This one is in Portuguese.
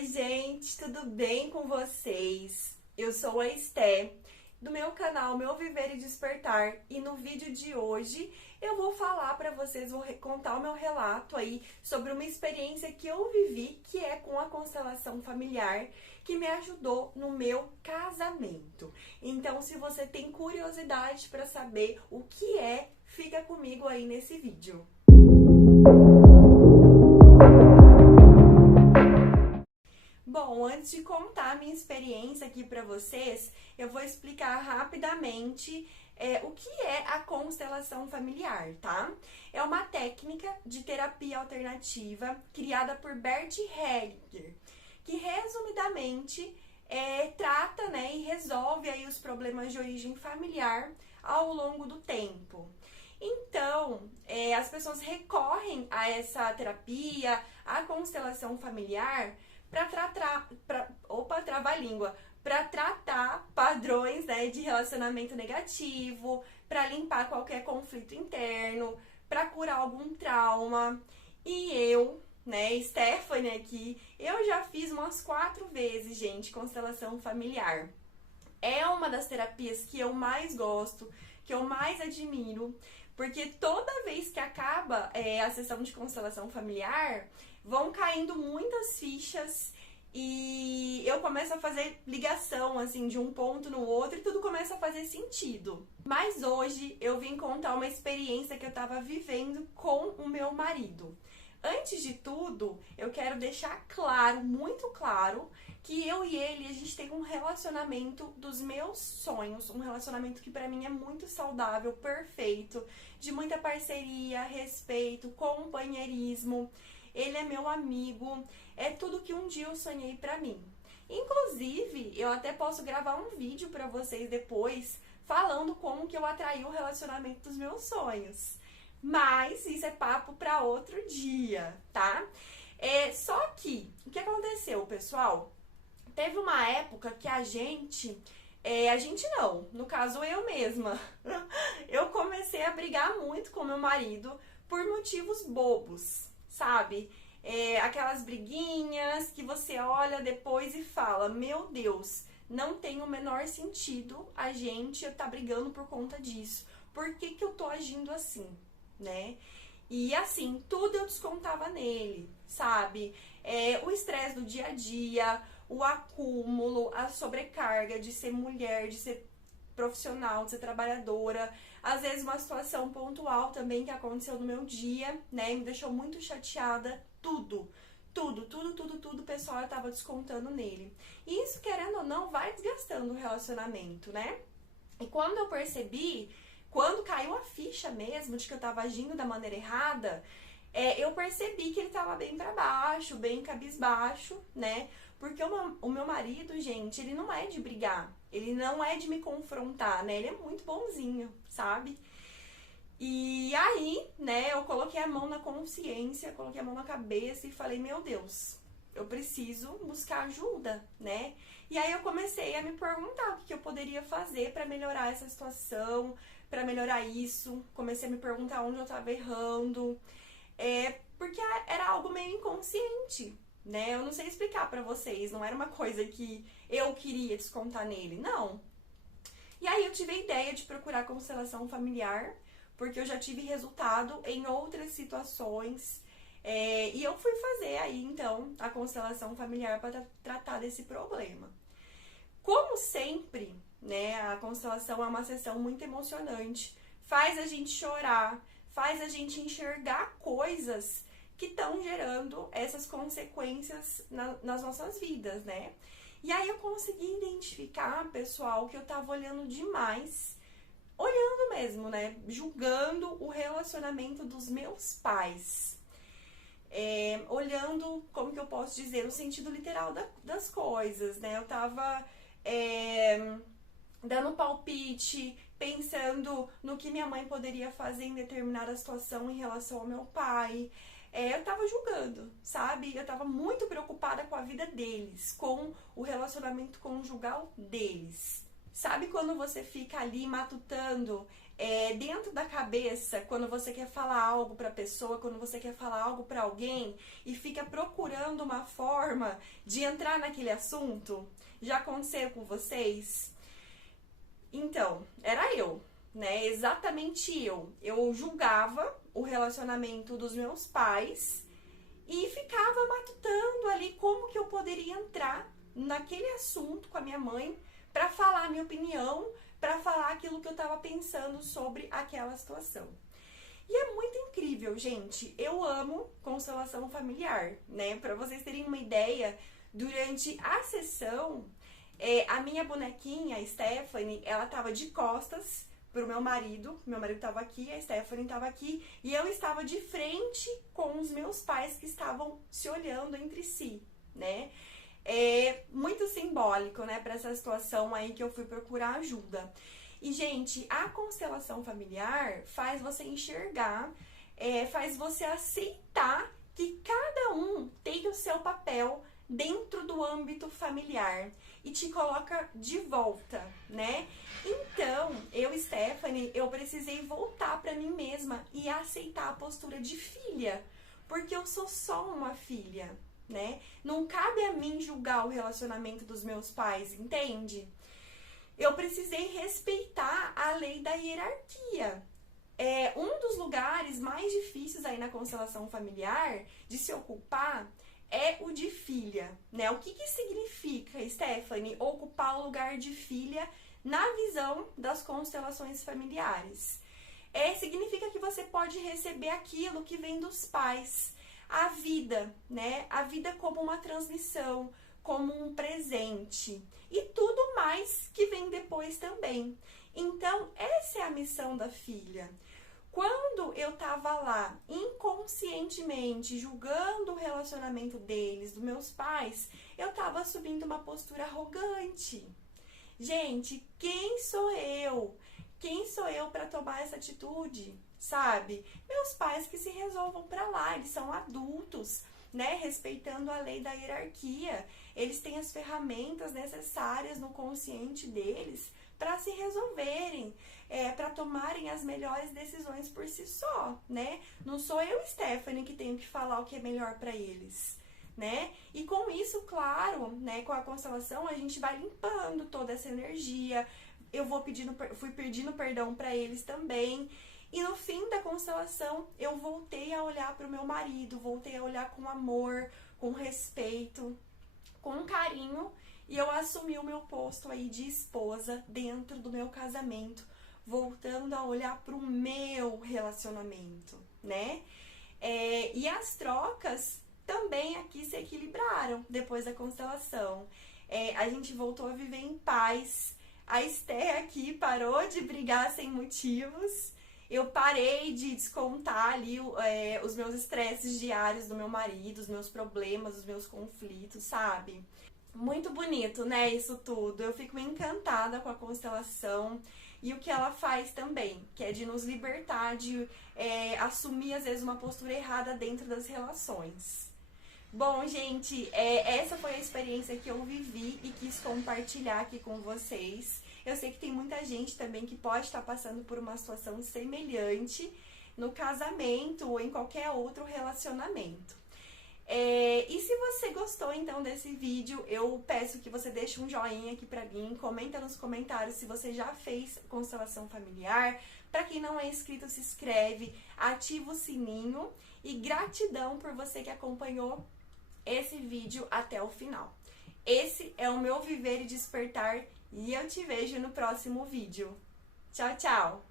Oi, gente, tudo bem com vocês? Eu sou a Esté, do meu canal Meu Viver e Despertar, e no vídeo de hoje eu vou falar para vocês, vou contar o meu relato aí sobre uma experiência que eu vivi, que é com a constelação familiar, que me ajudou no meu casamento. Então, se você tem curiosidade para saber o que é, fica comigo aí nesse vídeo. Bom, antes de contar a minha experiência aqui para vocês, eu vou explicar rapidamente o que é a constelação familiar, tá? É uma técnica de terapia alternativa criada por Bert Hellinger, que resumidamente trata, né, e resolve aí os problemas de origem familiar ao longo do tempo. Então, as pessoas recorrem a essa terapia, a constelação familiar, para tratar, trava-língua, para tratar padrões, né, de relacionamento negativo, para limpar qualquer conflito interno, para curar algum trauma. E eu, né, Stephanie aqui, eu já fiz umas 4 vezes, gente, constelação familiar. É uma das terapias que eu mais gosto, que eu mais admiro, porque toda vez que acaba a sessão de constelação familiar, vão caindo muitas fichas e eu começo a fazer ligação, assim, de um ponto no outro e tudo começa a fazer sentido. Mas hoje eu vim contar uma experiência que eu tava vivendo com o meu marido. Antes de tudo, eu quero deixar claro, muito claro, que eu e ele, a gente tem um relacionamento dos meus sonhos, um relacionamento que pra mim é muito saudável, perfeito, de muita parceria, respeito, companheirismo. Ele é meu amigo, é tudo que um dia eu sonhei pra mim. Inclusive, eu até posso gravar um vídeo pra vocês depois, falando como que eu atraí o relacionamento dos meus sonhos. Mas isso é papo para outro dia, tá? Só que, o que aconteceu, pessoal? Teve uma época que a gente não, no caso eu mesma, eu comecei a brigar muito com meu marido por motivos bobos, sabe? Aquelas briguinhas que você olha depois e fala, meu Deus, não tem o menor sentido a gente tá brigando por conta disso. Por que que eu tô agindo assim, né? E assim, tudo eu descontava nele, sabe? O estresse do dia a dia, o acúmulo, a sobrecarga de ser mulher, de ser profissional, de ser trabalhadora, às vezes uma situação pontual também que aconteceu no meu dia, né, me deixou muito chateada, tudo, pessoal, eu tava descontando nele. E isso, querendo ou não, vai desgastando o relacionamento, né? E quando eu percebi, quando caiu a ficha mesmo de que eu tava agindo da maneira errada, eu percebi que ele tava bem pra baixo, bem cabisbaixo, né? Porque o meu marido, gente, ele não é de brigar, ele não é de me confrontar, né? Ele é muito bonzinho, sabe? E aí, né, eu coloquei a mão na consciência, coloquei a mão na cabeça e falei, meu Deus, eu preciso buscar ajuda, né? E aí eu comecei a me perguntar o que eu poderia fazer para melhorar essa situação, para melhorar isso. Comecei a me perguntar onde eu tava errando, porque era algo meio inconsciente, né? Eu não sei explicar para vocês, não era uma coisa que eu queria descontar nele, não. E aí eu tive a ideia de procurar constelação familiar, porque eu já tive resultado em outras situações. E eu fui fazer aí, então, a constelação familiar para tratar desse problema. Como sempre, né, a constelação é uma sessão muito emocionante, faz a gente chorar, faz a gente enxergar coisas que estão gerando essas consequências nas nossas vidas, né? E aí eu consegui identificar, pessoal, que eu tava olhando demais, olhando mesmo, né? Julgando o relacionamento dos meus pais. Olhando, como que eu posso dizer, no sentido literal das coisas, né? Eu tava dando palpite, pensando no que minha mãe poderia fazer em determinada situação em relação ao meu pai. Eu tava julgando, sabe? Eu tava muito preocupada com a vida deles, com o relacionamento conjugal deles. Sabe quando você fica ali matutando dentro da cabeça, quando você quer falar algo pra pessoa, quando você quer falar algo pra alguém e fica procurando uma forma de entrar naquele assunto? Já aconteceu com vocês? Então, era eu, né? Exatamente eu. Eu julgava o relacionamento dos meus pais e ficava matutando ali como que eu poderia entrar naquele assunto com a minha mãe para falar a minha opinião, para falar aquilo que eu tava pensando sobre aquela situação. E é muito incrível, gente. Eu amo constelação familiar, né? Para vocês terem uma ideia, durante a sessão, a minha bonequinha, a Stephanie, ela tava de costas pro meu marido tava aqui, a Stephanie tava aqui, e eu estava de frente com os meus pais que estavam se olhando entre si, né? É muito simbólico, né, para essa situação aí que eu fui procurar ajuda. E, gente, a constelação familiar faz você enxergar, faz você aceitar que cada um tem o seu papel dentro do âmbito familiar e te coloca de volta, né? Então, Stephanie, eu precisei voltar para mim mesma e aceitar a postura de filha, porque eu sou só uma filha, né? Não cabe a mim julgar o relacionamento dos meus pais, entende? Eu precisei respeitar a lei da hierarquia. Um dos lugares mais difíceis aí na constelação familiar de se ocupar é o de filha, né? O que significa, Stephanie, ocupar o lugar de filha na visão das constelações familiares? Significa que você pode receber aquilo que vem dos pais, a vida, né? A vida como uma transmissão, como um presente e tudo mais que vem depois também. Então, essa é a missão da filha. Quando eu tava lá, inconscientemente, julgando o relacionamento deles, dos meus pais, eu tava assumindo uma postura arrogante. Gente, quem sou eu? Quem sou eu para tomar essa atitude? Sabe? Meus pais que se resolvam para lá, eles são adultos, né? Respeitando a lei da hierarquia. Eles têm as ferramentas necessárias no consciente deles para se resolverem, para tomarem as melhores decisões por si só, né? Não sou eu, Stephanie, que tenho que falar o que é melhor para eles, né? E com isso, claro, né, com a constelação, a gente vai limpando toda essa energia. Eu fui pedindo perdão para eles também. E no fim da constelação, eu voltei a olhar para o meu marido, voltei a olhar com amor, com respeito, com carinho, e eu assumi o meu posto aí de esposa dentro do meu casamento, voltando a olhar para o meu relacionamento, né? E as trocas também aqui se equilibraram depois da constelação. A gente voltou a viver em paz. A Esther aqui parou de brigar sem motivos. Eu parei de descontar ali os meus estresses diários do meu marido, os meus problemas, os meus conflitos, sabe? Muito bonito, né, isso tudo. Eu fico encantada com a constelação e o que ela faz também, que é de nos libertar de assumir, às vezes, uma postura errada dentro das relações. Bom, gente, essa foi a experiência que eu vivi e quis compartilhar aqui com vocês. Eu sei que tem muita gente também que pode estar passando por uma situação semelhante no casamento ou em qualquer outro relacionamento. E se você gostou então desse vídeo, eu peço que você deixe um joinha aqui pra mim, comenta nos comentários se você já fez constelação familiar. Pra quem não é inscrito, se inscreve, ativa o sininho e gratidão por você que acompanhou esse vídeo até o final. Esse é o meu Viver e Despertar e eu te vejo no próximo vídeo. Tchau, tchau!